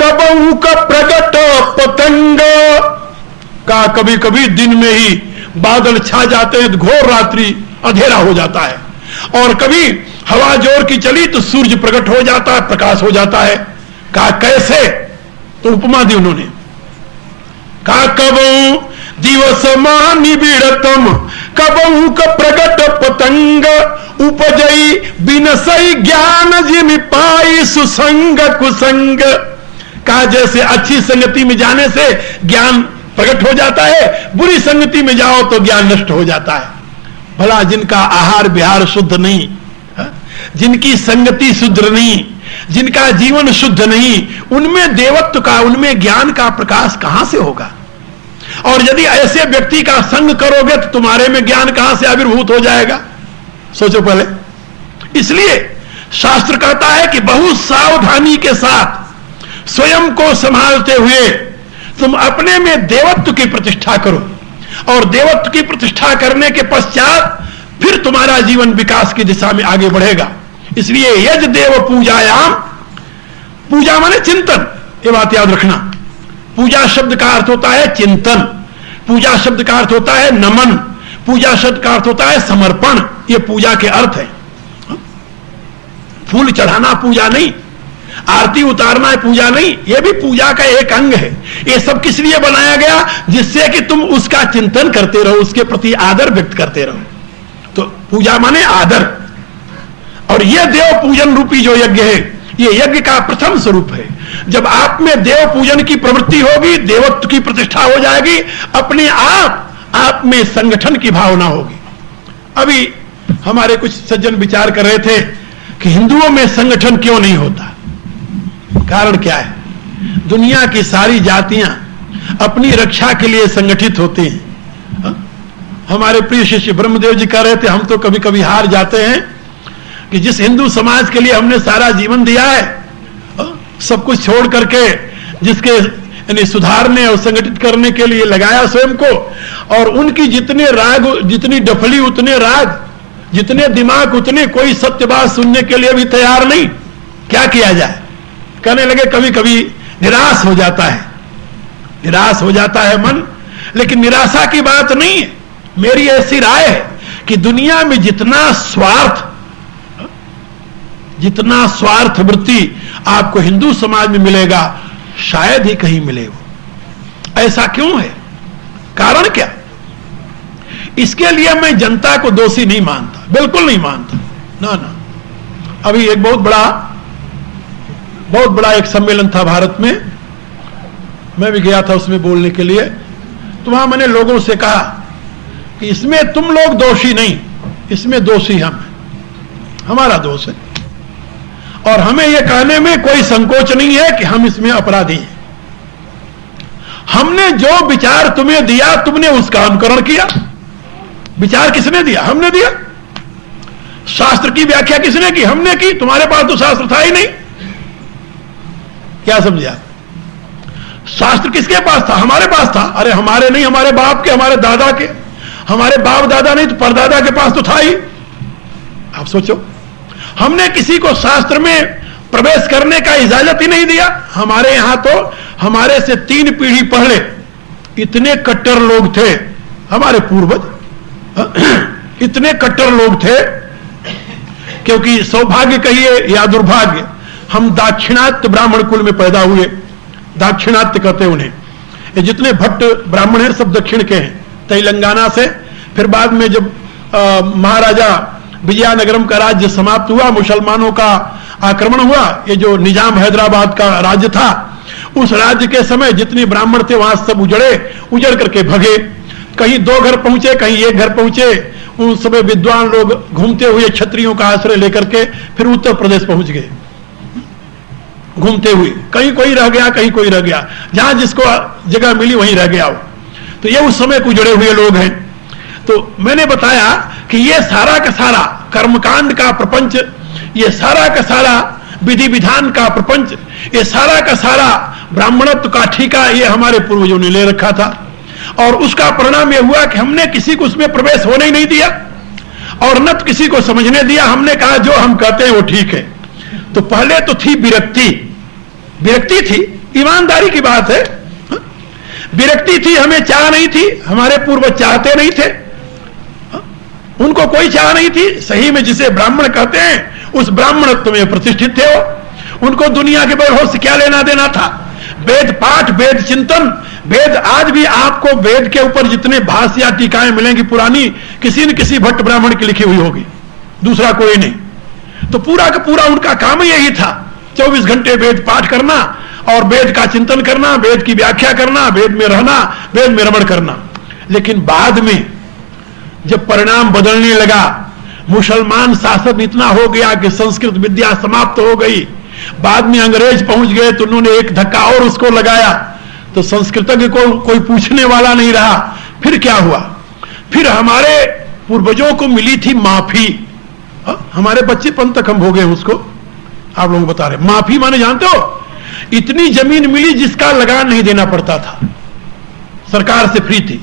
कबहू का प्रगट पतंग। का कभी कभी दिन में ही बादल छा जाते हैं, घोर रात्रि अंधेरा हो जाता है, और कभी हवा जोर की चली तो सूर्य प्रकट हो जाता है, प्रकाश हो जाता है। कहा कैसे? तो उपमा दी उन्होंने। कहा कबहू दिवस निबिड़तम कबहू का प्रगट पतंग उपजई बिनसई ज्ञान जिम पाई सुसंग कुसंग। कहा जैसे अच्छी संगति में जाने से ज्ञान प्रकट हो जाता है, बुरी संगति में जाओ तो ज्ञान नष्ट हो जाता है। भला जिनका आहार विहार शुद्ध नहीं, जिनकी संगति शुद्ध नहीं, जिनका जीवन शुद्ध नहीं, उनमें देवत्व का, उनमें ज्ञान का प्रकाश कहां से होगा? और यदि ऐसे व्यक्ति का संग करोगे तो तुम्हारे में ज्ञान कहां से आविर्भूत हो जाएगा? सोचो पहले। इसलिए शास्त्र कहता है कि बहुत सावधानी के साथ स्वयं को संभालते हुए तुम अपने में देवत्व की प्रतिष्ठा करो, और देवत्व की प्रतिष्ठा करने के पश्चात फिर तुम्हारा जीवन विकास की दिशा में आगे बढ़ेगा। इसलिए यज देव पूजायाम, पूजा माने चिंतन, ये बात याद रखना। पूजा शब्द का अर्थ होता है चिंतन, पूजा शब्द का अर्थ होता है नमन, पूजा शब्द का अर्थ होता है समर्पण। ये पूजा के अर्थ है। फूल चढ़ाना पूजा नहीं, आरती उतारना है पूजा नहीं, ये भी पूजा का एक अंग है। ये सब किस लिए बनाया गया? जिससे कि तुम उसका चिंतन करते रहो, उसके प्रति आदर व्यक्त करते रहो। तो पूजा माने आदर। और ये देव पूजन रूपी जो यज्ञ है, ये यज्ञ का प्रथम स्वरूप है। जब आप में देव पूजन की प्रवृत्ति होगी, देवत्व की प्रतिष्ठा हो जाएगी, अपने आप में संगठन की भावना होगी। अभी हमारे कुछ सज्जन विचार कर रहे थे कि हिंदुओं में संगठन क्यों नहीं होता। कारण क्या है? दुनिया की सारी जातियां अपनी रक्षा के लिए संगठित होती हैं। हमारे प्रिय शिष्य ब्रह्मदेव जी कह रहे थे, हम तो कभी कभी हार जाते हैं कि जिस हिंदू समाज के लिए हमने सारा जीवन दिया है, सब कुछ छोड़ करके जिसके यानी सुधारने और संगठित करने के लिए लगाया स्वयं को, और उनकी जितने राग, जितनी डफली उतने राग, जितने दिमाग उतने, कोई सत्य बात सुनने के लिए भी तैयार नहीं। क्या किया जाए? कहने लगे कभी कभी निराश हो जाता है, निराश हो जाता है मन। लेकिन निराशा की बात नहीं है। मेरी ऐसी राय है कि दुनिया में जितना स्वार्थ वृत्ति आपको हिंदू समाज में मिलेगा, शायद ही कहीं मिले वो। ऐसा क्यों है? कारण क्या? इसके लिए मैं जनता को दोषी नहीं मानता, बिल्कुल नहीं मानता, ना। अभी एक बहुत बड़ा एक सम्मेलन था भारत में, मैं भी गया था उसमें बोलने के लिए। तो वहां मैंने लोगों से कहा कि इसमें तुम लोग दोषी नहीं, इसमें दोषी हम हैं, हमारा दोष है। और हमें यह कहने में कोई संकोच नहीं है कि हम इसमें अपराधी हैं। हमने जो विचार तुम्हें दिया, तुमने उसका अनुकरण किया। विचार किसने दिया? हमने दिया। शास्त्र की व्याख्या किसने की? हमने की। तुम्हारे पास तो शास्त्र था ही नहीं। क्या समझा? शास्त्र किसके पास था? हमारे पास था। अरे हमारे नहीं, हमारे बाप के, हमारे दादा के, हमारे बाप दादा नहीं तो परदादा के पास तो था ही। आप सोचो, हमने किसी को शास्त्र में प्रवेश करने का इजाजत ही नहीं दिया। हमारे यहां तो हमारे से 3 पीढ़ी पहले इतने कट्टर लोग थे, हमारे पूर्वज इतने कट्टर लोग थे, क्योंकि सौभाग्य कहिए या दुर्भाग्य, हम दाक्षिणात्य ब्राह्मण कुल में पैदा हुए। दाक्षिणात्य कहते उन्हें। ये जितने भट्ट ब्राह्मण हैं सब दक्षिण के हैं, तेलंगाना से। फिर बाद में जब महाराजा विजयनगरम का राज्य समाप्त हुआ, मुसलमानों का आक्रमण हुआ, ये जो निजाम हैदराबाद का राज्य था, उस राज्य के समय जितने ब्राह्मण थे वहां सब उजड़ करके भगे। कहीं 2 घर पहुंचे, कहीं 1 घर पहुंचे। उन समय विद्वान लोग घूमते हुए क्षत्रियों का आश्रय लेकर के फिर उत्तर प्रदेश पहुंच गए, घूमते हुए। कहीं कोई रह गया, कहीं कोई रह गया, जहां जिसको जगह मिली वहीं रह गया। तो ये उस समय उजड़े हुए लोग हैं। तो मैंने बताया कि ये सारा का सारा कर्मकांड का प्रपंच, ये सारा का सारा विधि विधान का प्रपंच, ये सारा का सारा ब्राह्मणत्व का ठीका ये हमारे पूर्वजों ने ले रखा था। और उसका परिणाम यह हुआ कि हमने किसी को उसमें प्रवेश होने ही नहीं दिया और न किसी को समझने दिया। हमने कहा जो हम कहते हैं वो ठीक है। तो पहले तो थी विरक्ति थी, ईमानदारी की बात है, विरक्ति थी, हमें चाह नहीं थी, हमारे पूर्वज चाहते नहीं थे, उनको कोई चाह नहीं थी। सही में जिसे ब्राह्मण कहते हैं उस ब्राह्मणत्व में प्रतिष्ठित थे वो। उनको दुनिया के वैभव से क्या लेना देना था? वेद पाठ, वेद चिंतन, वेद। आज भी आपको वेद के ऊपर जितने भाष्य या टीकाएं मिलेंगी पुरानी, किसी न किसी भट्ट ब्राह्मण की लिखी हुई होगी, दूसरा कोई नहीं। तो पूरा का पूरा उनका काम यही था, 24 घंटे वेद पाठ करना और वेद का चिंतन करना, वेद की व्याख्या करना, वेद में रहना, वेद में रमण करना। लेकिन बाद में जब परिणाम बदलने लगा, मुसलमान शासन इतना हो गया कि संस्कृत विद्या समाप्त हो गई। बाद में अंग्रेज पहुंच गए तो उन्होंने एक धक्का और उसको लगाया, तो संस्कृतज्ञ को कोई पूछने वाला नहीं रहा। फिर क्या हुआ? फिर हमारे पूर्वजों को मिली थी माफी। हमारे बच्चेपन तक हम हो गए उसको, आप लोग बता रहे। माफी माने जानते हो? इतनी जमीन मिली जिसका लगान नहीं देना पड़ता था, सरकार से फ्री थी।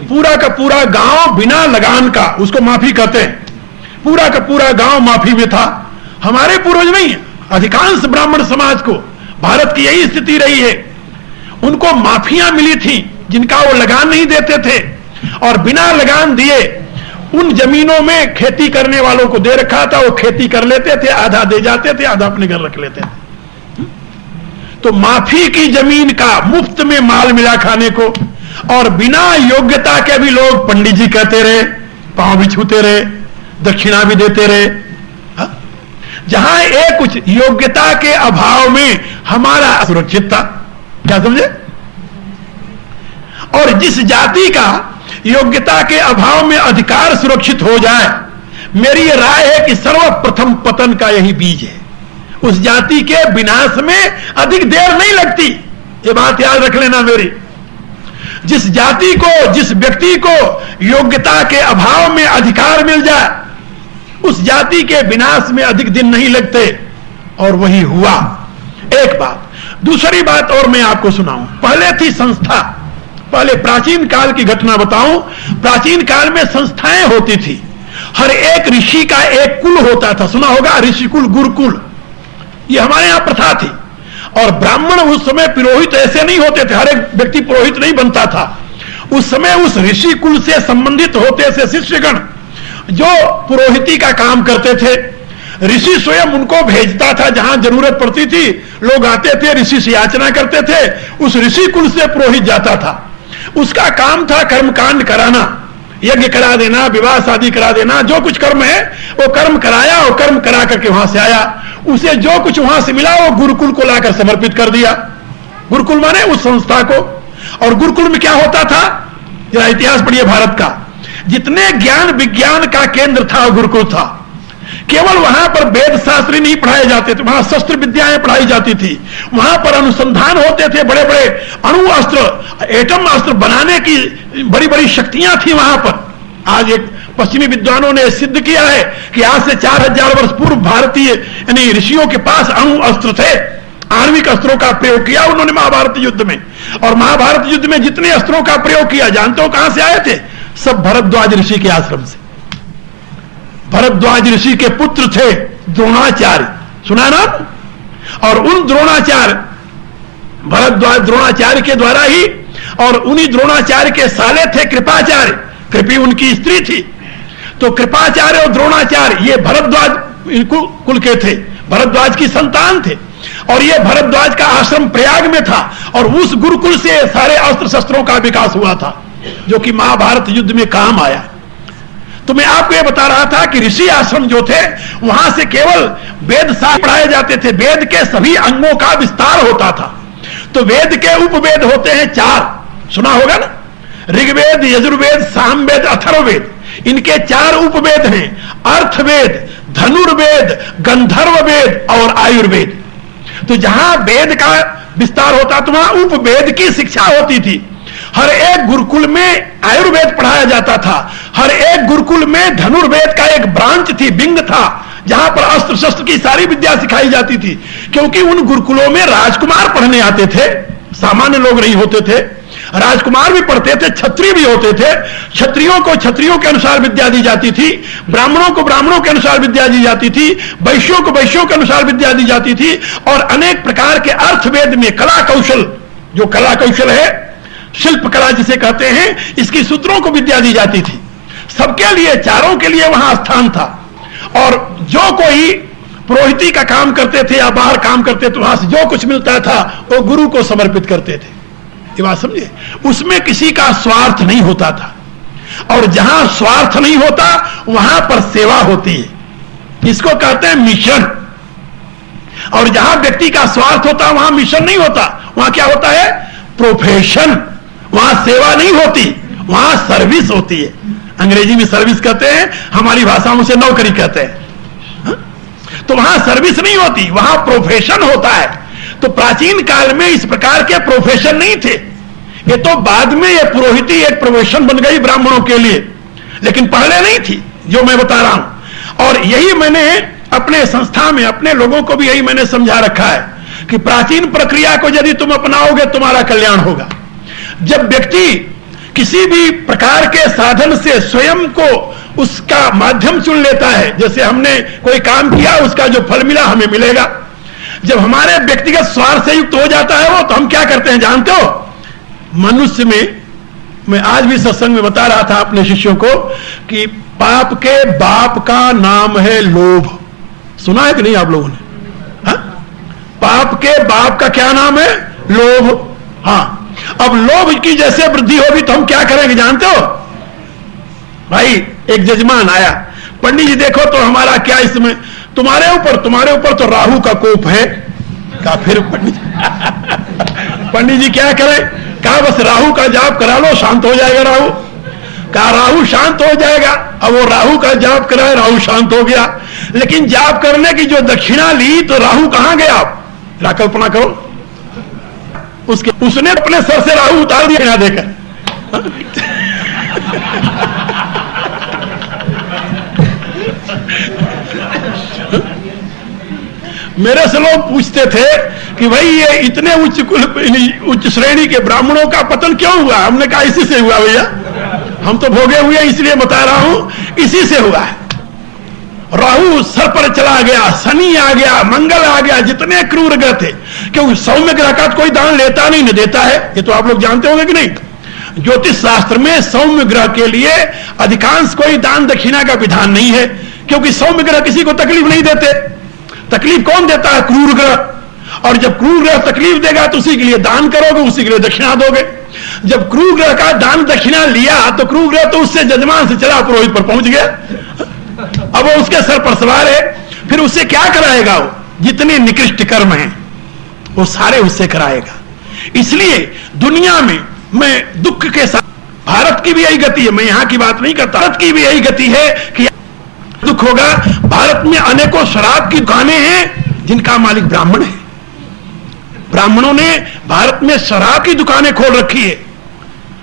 पूरा का पूरा गांव बिना लगान का, उसको माफी कहते हैं। पूरा का पूरा गांव माफी में था। हमारे पूर्वज नहीं, अधिकांश ब्राह्मण समाज को भारत की यही स्थिति रही है। उनको माफियां मिली थी जिनका वो लगान नहीं देते थे, और बिना लगान दिए उन जमीनों में खेती करने वालों को दे रखा था। वो खेती कर लेते थे, आधा दे जाते थे, आधा अपने घर रख लेते थे। तो माफी की जमीन का मुफ्त में माल मिला खाने को, और बिना योग्यता के भी लोग पंडित जी कहते रहे, पांव भी छूते रहे, दक्षिणा भी देते रहे। जहां एक कुछ योग्यता के अभाव में हमारा सुरक्षित था, क्या समझे? और जिस जाति का योग्यता के अभाव में अधिकार सुरक्षित हो जाए, मेरी यह राय है कि सर्वप्रथम पतन का यही बीज है। उस जाति के विनाश में अधिक देर नहीं लगती, ये बात याद रख लेना मेरी। जिस जाति को, जिस व्यक्ति को योग्यता के अभाव में अधिकार मिल जाए, उस जाति के विनाश में अधिक दिन नहीं लगते, और वही हुआ। एक बात। दूसरी बात और मैं आपको सुनाऊं। पहले थी संस्था। पहले प्राचीन काल की घटना बताऊं। प्राचीन काल में संस्थाएं होती थी। हर एक ऋषि का एक कुल होता था, सुना होगा, ऋषिकुल, गुरुकुल, ये हमारे यहां प्रथा थी। और ब्राह्मण उस समय पुरोहित ऐसे नहीं होते थे, हर एक व्यक्ति पुरोहित नहीं बनता था। उस समय उस ऋषि कुल से संबंधित होते थे शिष्यगण, जो पुरोहिती का काम करते थे। ऋषि स्वयं उनको भेजता था, जहां जरूरत पड़ती थी लोग आते थे, ऋषि से याचना करते थे, उस ऋषि कुल से पुरोहित जाता था। उसका काम था कर्मकांड कराना, यज्ञ करा देना, विवाह शादी करा देना, जो कुछ कर्म है वो कर्म कराया, और कर्म करा करके वहां से आया। उसे जो कुछ वहां से मिला वो गुरुकुल को लाकर समर्पित कर दिया। गुरुकुल माने उस संस्था को। और गुरुकुल में क्या होता था, जरा इतिहास पढ़िए भारत का। जितने ज्ञान विज्ञान का केंद्र था वो गुरुकुल था। केवल वहां पर वेद शास्त्र नहीं पढ़ाए जाते थे, वहां शस्त्र विद्याएं पढ़ाई जाती थी। वहां पर अनुसंधान होते थे, बड़े बड़े अणु अस्त्र, एटम अस्त्र बनाने की बड़ी बड़ी शक्तियां थी वहां पर। आज एक पश्चिमी विद्वानों ने सिद्ध किया है कि आज से 4000 वर्ष पूर्व भारतीय यानी ऋषियों के पास अणु अस्त्र थे। आणविक अस्त्रों का प्रयोग किया उन्होंने महाभारत युद्ध में। और महाभारत युद्ध में जितने अस्त्रों का प्रयोग किया, जानते हो कहां से आए थे? सब भरद्वाज ऋषि के आश्रम से। भरद्वाज ऋषि के पुत्र थे द्रोणाचार्य, सुना नाम? और उन द्रोणाचार्य, भरद्वाज द्रोणाचार्य के द्वारा ही, और उन्हीं द्रोणाचार्य के साले थे कृपाचार्य, कृपी उनकी स्त्री थी। तो कृपाचार्य और द्रोणाचार्य ये भरद्वाज कुल के थे, भरद्वाज की संतान थे। और ये भरद्वाज का आश्रम प्रयाग में था, और उस गुरुकुल से सारे अस्त्र शस्त्रों का विकास हुआ था, जो कि महाभारत युद्ध में काम आया। तो मैं आपको यह बता रहा था कि ऋषि आश्रम जो थे, वहां से केवल वेद शास्त्र पढ़ाए जाते थे, वेद के सभी अंगों का विस्तार होता था। तो वेद के उपवेद होते हैं 4, सुना होगा ना? ऋग्वेद, यजुर्वेद, सामवेद, अथर्ववेद, इनके 4 उपवेद हैं। अर्थवेद, धनुर्वेद, गंधर्व वेद और आयुर्वेद। तो जहां वेद का विस्तार होता तो वहां उपवेद की शिक्षा होती थी। हर एक गुरुकुल में आयुर्वेद पढ़ाया जाता था। हर एक गुरुकुल में धनुर्वेद का एक ब्रांच थी, विंग था, जहां पर अस्त्र शस्त्र की सारी विद्या सिखाई जाती थी। क्योंकि उन गुरुकुलों में राजकुमार पढ़ने आते थे, सामान्य लोग नहीं होते थे। राजकुमार भी पढ़ते थे, क्षत्रिय भी होते थे। क्षत्रियों को क्षत्रियों के अनुसार विद्या दी जाती थी, ब्राह्मणों को ब्राह्मणों के अनुसार विद्या दी जाती थी, वैश्यों को वैश्यों के अनुसार विद्या दी जाती थी। और अनेक प्रकार के अर्थवेद में कला कौशल, जो कला कौशल है, शिल्प कला जिसे कहते हैं, इसकी सूत्रों को विद्या दी जाती थी। सबके लिए, चारों के लिए वहां स्थान था। और जो कोई पुरोहिती का काम करते थे या बाहर काम करते थे, वहां से जो कुछ मिलता था वो गुरु को समर्पित करते थे। ये बात समझे? उसमें किसी का स्वार्थ नहीं होता था। और जहां स्वार्थ नहीं होता वहां पर सेवा होती है, इसको कहते हैं मिशन। और जहां व्यक्ति का स्वार्थ होता वहां मिशन नहीं होता, वहां क्या होता है? प्रोफेशन। वहां सेवा नहीं होती, वहां सर्विस होती है। अंग्रेजी में सर्विस कहते हैं, हमारी भाषा में उसे नौकरी कहते हैं। तो वहां सर्विस नहीं होती, वहां प्रोफेशन होता है। तो प्राचीन काल में इस प्रकार के प्रोफेशन नहीं थे। ये तो बाद में ये पुरोहिती एक प्रोफेशन बन गई ब्राह्मणों के लिए, लेकिन पहले नहीं थी, जो मैं बता रहा हूं। और यही मैंने अपने संस्था में अपने लोगों को भी यही मैंने समझा रखा है कि प्राचीन प्रक्रिया को यदि तुम अपनाओगे तुम्हारा कल्याण होगा। जब व्यक्ति किसी भी प्रकार के साधन से स्वयं को उसका माध्यम चुन लेता है, जैसे हमने कोई काम किया उसका जो फल मिला हमें मिलेगा। जब हमारे व्यक्तिगत स्वार्थ से युक्त हो जाता है वो, तो हम क्या करते हैं जानते हो? मनुष्य में, मैं आज भी सत्संग में बता रहा था अपने शिष्यों को कि पाप के बाप का नाम है लोभ। सुना है कि नहीं आप लोगों ने? हा? पाप के बाप का क्या नाम है? लोभ। हाँ, अब लोभ की जैसे वृद्धि होगी तो हम क्या करेंगे जानते हो भाई? एक जजमान आया, पंडित जी देखो तो हमारा क्या इसमें, तुम्हारे ऊपर तो राहु का कोप है। कहा फिर पंडित जी क्या करें? कहा बस राहु का जाप करा लो, शांत हो जाएगा राहु। कहा राहु शांत हो जाएगा। अब वो राहु का जाप कराए, राहु शांत हो गया, लेकिन जाप करने की जो दक्षिणा ली तो राहु कहां गया? जरा कल्पना करो, उसने अपने सर से राहु उतार दिया देकर। मेरे से लोग पूछते थे कि भाई ये इतने उच्च श्रेणी के ब्राह्मणों का पतन क्यों हुआ? हमने कहा इसी से हुआ भैया, हम तो भोगे हुए इसलिए बता रहा हूं, इसी से हुआ है। राहु सर पर चला गया, शनि आ गया, मंगल आ गया, जितने क्रूर ग्रह थे, क्योंकि सौम्य ग्रह का कोई दान लेता नहीं, न देता है, ये तो आप लोग जानते होंगे कि नहीं। ज्योतिष शास्त्र में सौम्य ग्रह के लिए अधिकांश कोई दान दक्षिणा का विधान नहीं है, क्योंकि सौम्य ग्रह किसी को तकलीफ नहीं देते। तकलीफ कौन देता है? क्रूर ग्रह। और जब क्रूर ग्रह तकलीफ देगा तो उसी के लिए दान करोगे, उसी के लिए दक्षिणा दोगे। जब क्रूर ग्रह का दान दक्षिणा लिया तो क्रूर ग्रह तो उससे जजमान से चला पुरोहित पर पहुंच गया, अब वो उसके सर पर सवार है, फिर उससे क्या कराएगा? वो जितने निकृष्ट कर्म हैं वो सारे उससे कराएगा। इसलिए दुनिया में मैं दुख के साथ, भारत की भी यही गति है, मैं यहां की बात नहीं करता, भारत की भी यही गति है कि दुख होगा। भारत में अनेकों शराब की दुकानें हैं जिनका मालिक ब्राह्मण है। ब्राह्मणों ने भारत में शराब की दुकानें खोल रखी है।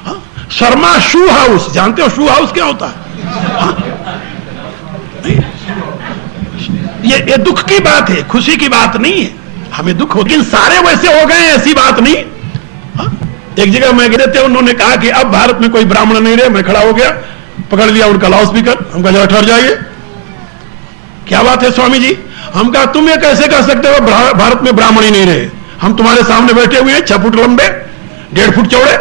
हाँ? शर्मा शू हाउस, जानते हो शू हाउस क्या होता है? हाँ? ये दुख की बात है, खुशी की बात नहीं है। हमें दुख हो, लेकिन सारे वैसे हो गए, ऐसी बात नहीं। हाँ? एक जगह मैं गए थे, उन्होंने कहा कि अब भारत में कोई ब्राह्मण नहीं रहे। मैं खड़ा हो गया, पकड़ लिया उनका लाउड स्पीकर, हम कहा जरा ठहर जाइए, क्या बात है स्वामी जी? हम कहा तुम ये कैसे कह सकते हो भारत में ब्राह्मण ही नहीं रहे? हम तुम्हारे सामने बैठे हुए हैं, 6 फुट लंबे, 1.5 फुट चौड़े।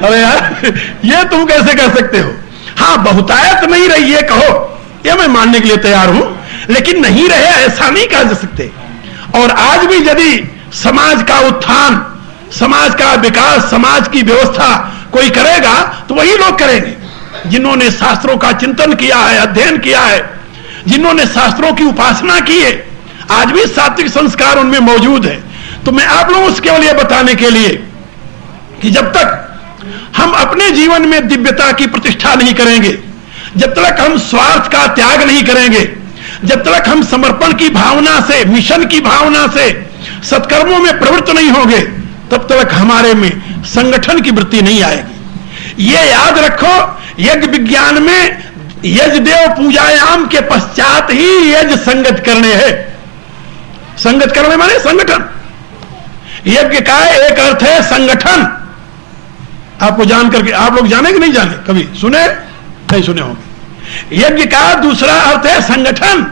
अरे यार, ये तुम कैसे कह सकते हो? हाँ, बहुतायत नहीं रही है कहो, ये मैं मानने के लिए तैयार हूं, लेकिन नहीं रहे ऐसा नहीं कह जा सकते। और आज भी यदि समाज का उत्थान, समाज का विकास, समाज की व्यवस्था कोई करेगा तो वही लोग करेंगे जिन्होंने शास्त्रों का चिंतन किया है, अध्ययन किया है, जिन्होंने शास्त्रों की उपासना की है। आज भी सात्विक संस्कार उनमें मौजूद है। तो मैं आप लोगों से केवल यह बताने के लिए कि जब तक हम अपने जीवन में दिव्यता की प्रतिष्ठा नहीं करेंगे, जब तक हम स्वार्थ का त्याग नहीं करेंगे, जब तक हम समर्पण की भावना से, मिशन की भावना से सत्कर्मों में प्रवृत्त नहीं होंगे, तब तक हमारे में संगठन की वृत्ति नहीं आएगी। ये याद रखो, यज्ञ विज्ञान में यज्ञ देव पूजायाम के पश्चात ही यज्ञ संगत करने हैं। संगत करने माने संगठन। यज्ञ का एक अर्थ है संगठन। आपको जान करके, आप लोग जाने कि नहीं जाने? कभी सुने? नहीं सुने होंगे। यज्ञ का दूसरा अर्थ है संगठन।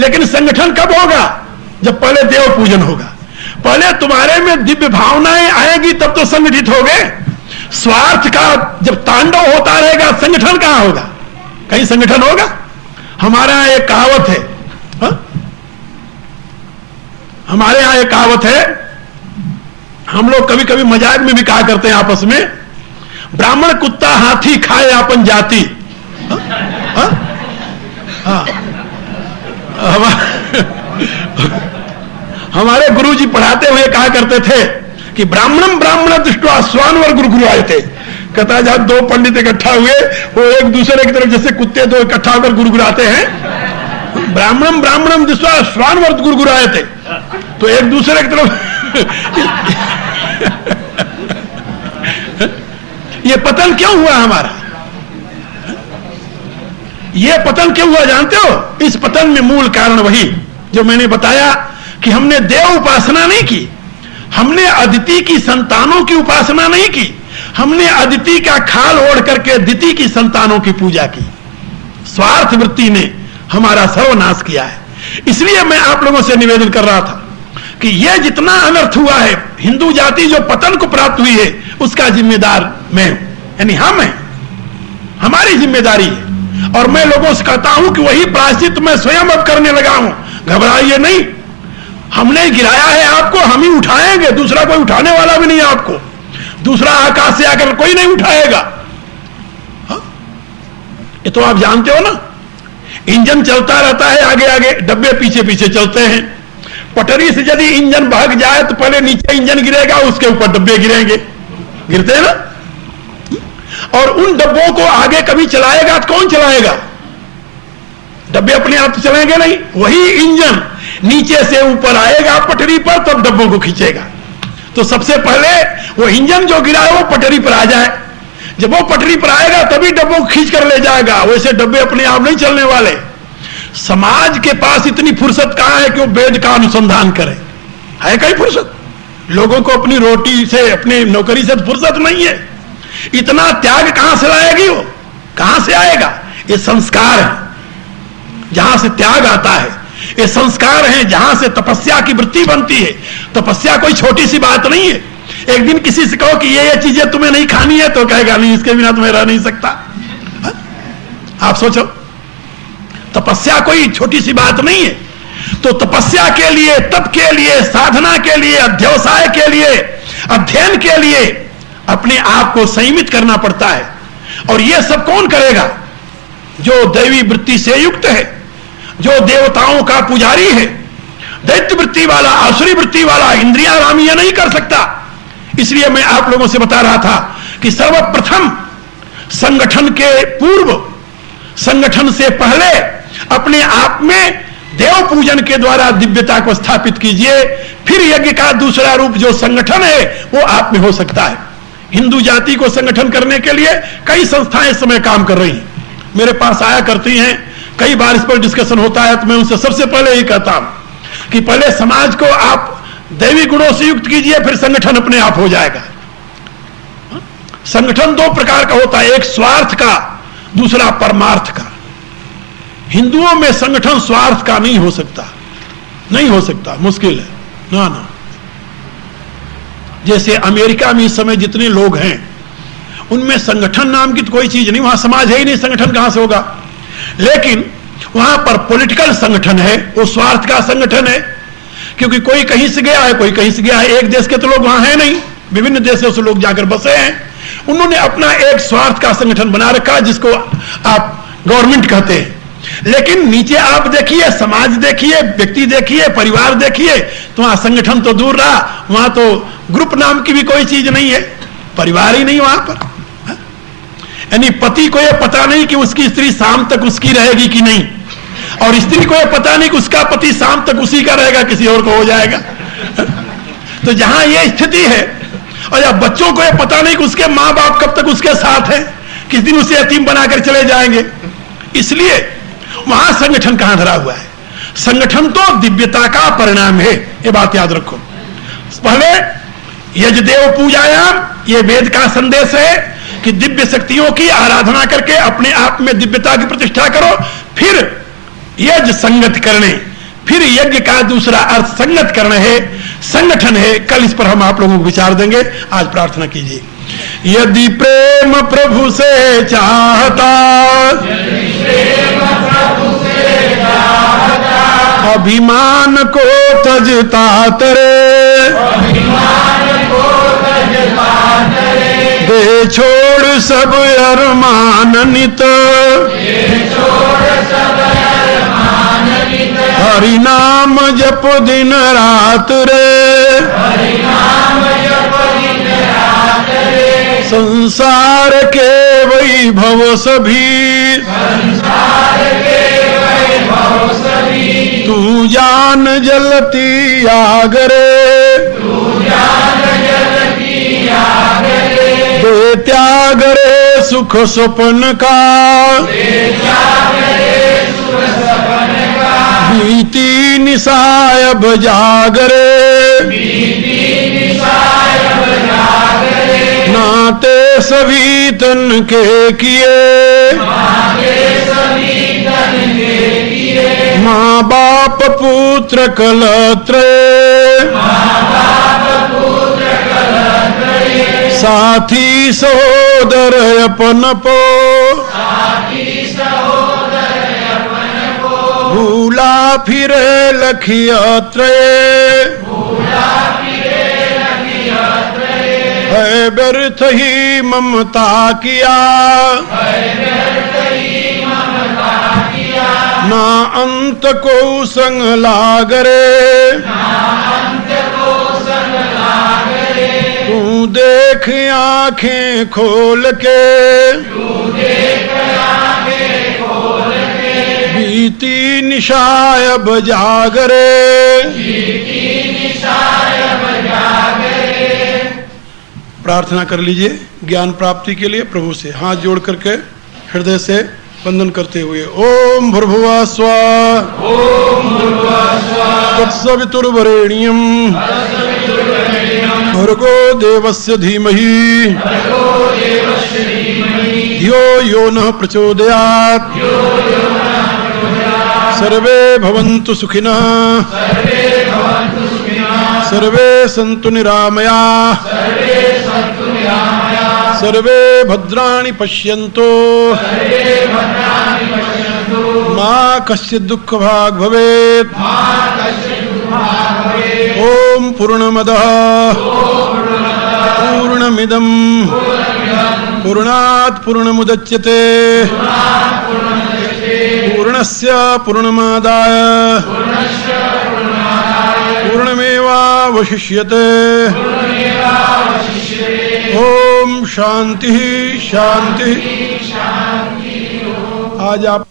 लेकिन संगठन कब होगा? जब पहले देव पूजन होगा, पहले तुम्हारे में दिव्य भावनाएं आएगी, तब तो संगठित हो गए। स्वार्थ का जब तांडव होता रहेगा, संगठन कहां होगा? कहीं संगठन होगा? हमारे यहां एक कहावत है, हा? हमारे यहां एक कहावत है, हम लोग कभी कभी मजाक में भी कहा करते हैं आपस में, ब्राह्मण कुत्ता हाथी खाए आपन जाति। हमारे गुरुजी पढ़ाते हुए कहा करते थे कि ब्राह्मणम ब्राह्मण दृष्टवा स्वानवर गुरु आए थे। कहता जब 2 पंडित इकट्ठा हुए, वो एक दूसरे की तरफ जैसे कुत्ते 2 इकट्ठा होकर गुरगुराते हैं, ब्राह्मणम ब्राह्मणम दृष्टवा स्वानवर गुरु आए थे, तो एक दूसरे की तरफ ये पतन क्यों हुआ हमारा? ये पतन क्यों हुआ जानते हो? इस पतन में मूल कारण वही जो मैंने बताया कि हमने देव उपासना नहीं की, हमने अदिति की संतानों की उपासना नहीं की, हमने अदिति का खाल ओढ़ करके दिति की संतानों की पूजा की। स्वार्थ वृत्ति ने हमारा सर्वनाश किया है। इसलिए मैं आप लोगों से निवेदन कर रहा था कि यह जितना अनर्थ हुआ है, हिंदू जाति जो पतन को प्राप्त हुई है, उसका जिम्मेदार मैं हूं, यानी हम हैं, हमारी जिम्मेदारी है। और मैं लोगों से कहता हूं कि वही प्रायश्चित मैं स्वयं अब करने लगा हूं। घबराइए नहीं, हमने गिराया है आपको, हम ही उठाएंगे, दूसरा कोई उठाने वाला भी नहीं है आपको। दूसरा आकाश से आकर कोई नहीं उठाएगा। ये तो आप जानते हो ना, इंजन चलता रहता है आगे आगे, डब्बे पीछे पीछे चलते हैं। पटरी से यदि इंजन भाग जाए तो पहले नीचे इंजन गिरेगा, उसके ऊपर डब्बे गिरेंगे, गिरते हैं ना। और उन डब्बों को आगे कभी चलाएगा तो कौन चलाएगा? डब्बे अपने आप तो चलेंगे नहीं, वही इंजन नीचे से ऊपर आएगा पटरी पर, तब डब्बों को खींचेगा। तो सबसे पहले वो इंजन जो गिरा है वो पटरी पर आ जाए, जब वो पटरी पर आएगा तभी डब्बों को खींच कर ले जाएगा। वैसे डब्बे अपने आप नहीं चलने वाले। समाज के पास इतनी फुर्सत कहां है कि वो वेद का अनुसंधान करे? है कहीं फुर्सत? लोगों को अपनी रोटी से, अपनी नौकरी से फुर्सत नहीं है। इतना त्याग कहां से लाएगी वो? कहां से आएगा? ये संस्कार है जहां से त्याग आता है, ये संस्कार है जहां से तपस्या की वृत्ति बनती है। तपस्या कोई छोटी सी बात नहीं है। एक दिन किसी से कहो कि ये चीजें तुम्हें नहीं खानी है, तो कहेगा नहीं, इसके बिना तो मैं रह नहीं सकता। आप सोचो, तपस्या कोई छोटी सी बात नहीं है। तो तपस्या के लिए, तप के लिए, साधना के लिए, अध्यवसाय के लिए, अध्ययन के लिए अपने आप को संयमित करना पड़ता है। और यह सब कौन करेगा? जो दैवी वृत्ति से युक्त है, जो देवताओं का पुजारी है। दैत्य वृत्ति वाला, आसुरी वृत्ति वाला इंद्रियारामी यह नहीं कर सकता। इसलिए मैं आप लोगों से बता रहा था कि सर्वप्रथम संगठन के पूर्व, संगठन से पहले अपने आप में देव पूजन के द्वारा दिव्यता को स्थापित कीजिए, फिर यज्ञ का दूसरा रूप जो संगठन है वो आप में हो सकता है। हिंदू जाति को संगठन करने के लिए कई संस्थाएं इस समय काम कर रही हैं, मेरे पास आया करती हैं, कई बार इस पर डिस्कशन होता है। तो मैं उनसे सबसे पहले ही कहता हूं कि पहले समाज को आप दैवी गुणों से युक्त कीजिए, फिर संगठन अपने आप हो जाएगा। संगठन दो प्रकार का होता है, एक स्वार्थ का, दूसरा परमार्थ का। हिंदुओं में संगठन स्वार्थ का नहीं हो सकता, नहीं हो सकता, मुश्किल है ना ना। जैसे अमेरिका में इस समय जितने लोग हैं उनमें संगठन नाम की तो कोई चीज नहीं, वहां समाज है ही नहीं, संगठन कहां से होगा। लेकिन वहां पर पॉलिटिकल संगठन है, वो स्वार्थ का संगठन है, क्योंकि कोई कहीं से गया है, कोई कहीं से गया है। एक देश के तो लोग वहां हैं नहीं, विभिन्न देशों से लोग जाकर बसे हैं। उन्होंने अपना एक स्वार्थ का संगठन बना रखा जिसको आप गवर्नमेंट कहते हैं। लेकिन नीचे आप देखिए, समाज देखिए, व्यक्ति देखिए, परिवार देखिए, तो वहां संगठन तो दूर रहा, वहां तो ग्रुप नाम की भी कोई चीज नहीं है, परिवार ही नहीं वहां पर। यानी पति को यह पता नहीं कि उसकी स्त्री शाम तक उसकी रहेगी कि नहीं, और स्त्री को यह पता नहीं कि उसका पति शाम तक उसी का रहेगा, किसी और को हो जाएगा। तो जहां यह स्थिति है, और या बच्चों को यह पता नहीं कि उसके माँ बाप कब तक उसके साथ हैं, किस दिन उसे यतीम बनाकर चले जाएंगे। इसलिए वहां संगठन कहां धरा हुआ है? संगठन तो दिव्यता का परिणाम है, ये बात याद रखो। पहले यजदेव पूजायाम, ये वेद का संदेश है कि दिव्य शक्तियों की आराधना करके अपने आप में दिव्यता की प्रतिष्ठा करो, फिर यज्ञ संगत करने, फिर यज्ञ का दूसरा अर्थ संगत करना है, संगठन है। कल इस पर हम आप लोगों को विचार देंगे। आज प्रार्थना कीजिए। यदि प्रेम प्रभु से चाहता, अभिमान को तजता तरे, दे छोड़ सब अरमान नित, हरि नाम जप दिन रात रे, संसार के वैभव सभी, तू जान जलती आगरे, दे त्याग रे सुख स्वप्न का, बीती निसायब जागरे, नाते सभी तन के किए, माँ बाप पुत्र कलत्र, साथी सहोदर अपन पो, भूला फिरे लखियात्रये है व्यर्थ ही ममता किया ना अंत को संग लागरे तू देख आंखें खोल के बीती निशायब जागरे प्रार्थना कर लीजिए ज्ञान प्राप्ति के लिए प्रभु से हाथ जोड़ करके हृदय से वंदन करते हुए ओम भूर्भुवः स्वः तत्सवितुर्वरेण्यं भर्गो देवस्य धीमहि धियो यो नः प्रचोदयात् सर्वे भवन्तु सुखिनः सर्वे सन्तु निरामयाः सर्वे भद्राणि पश्यन्तु मा कश्चित् दुःखभाग् भवेत् ओम पूर्णमदः पूर्णमिदं पूर्णात् पूर्णमुदच्यते पूर्णस्य पूर्णमादाय पूर्णमेवावशिष्यते ओम शांति शांति। आज आप